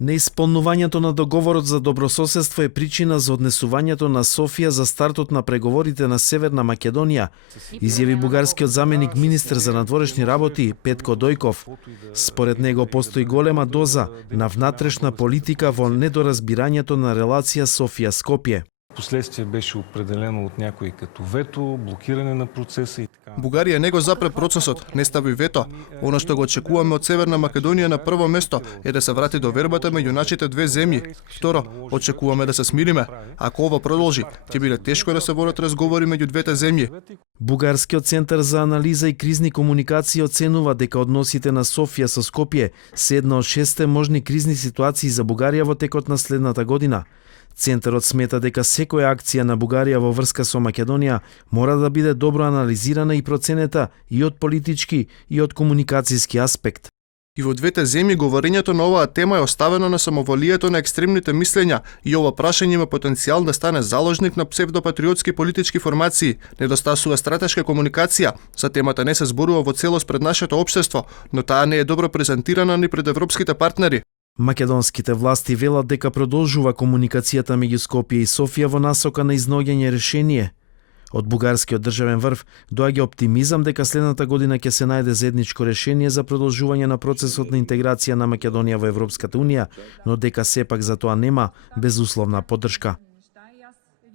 Неисполнувањето на договорот за добрососедство е причина за однесувањето на Софија за стартот на преговорите на Северна Македонија, изјави бугарскиот заменик министер за надворешни работи Петко Дојков. Според него постои голема доза на внатрешна политика во недоразбирањето на релација Софија-Скопје. Последствие беше определено от някои като вето, блокиране на процеса и така. Бугарија не го запре процесот, не стави вето. Оно што го очекуваме од Северна Македонија на прво место е да се врати довербата меѓу нашите две земји. Второ, очекуваме да се смириме. Ако ова продолжи, ќе биде тешко да се водат разговори меѓу двете земји. Бугарскиот центар за анализа и кризни комуникации оценува дека односите на Софија со Скопје се една од 6 можни кризни ситуации за Бугарија во текот на следната година. Центарот смета дека секоја акција на Бугарија во врска со Македонија мора да биде добро анализирана и проценета и од политички и од комуникацијски аспект. И во двете земји говорењето на оваа тема е оставено на самоволието на екстремните мислења и ова прашање има потенцијал да стане заложник на псевдопатриотски политички формации. Недостасува стратешка комуникација. За темата не се зборува во целост пред нашето општество, но таа не е добро презентирана ни пред европските партнери. Македонските власти велат дека продолжува комуникацијата меѓу Скопје и Софија во насока на изнаоѓање решение. Од бугарскиот државен врв доаѓа оптимизам дека следната година ќе се најде заедничко решение за продолжување на процесот на интеграција на Македонија во Европската унија, но дека сепак за тоа нема безусловна поддршка.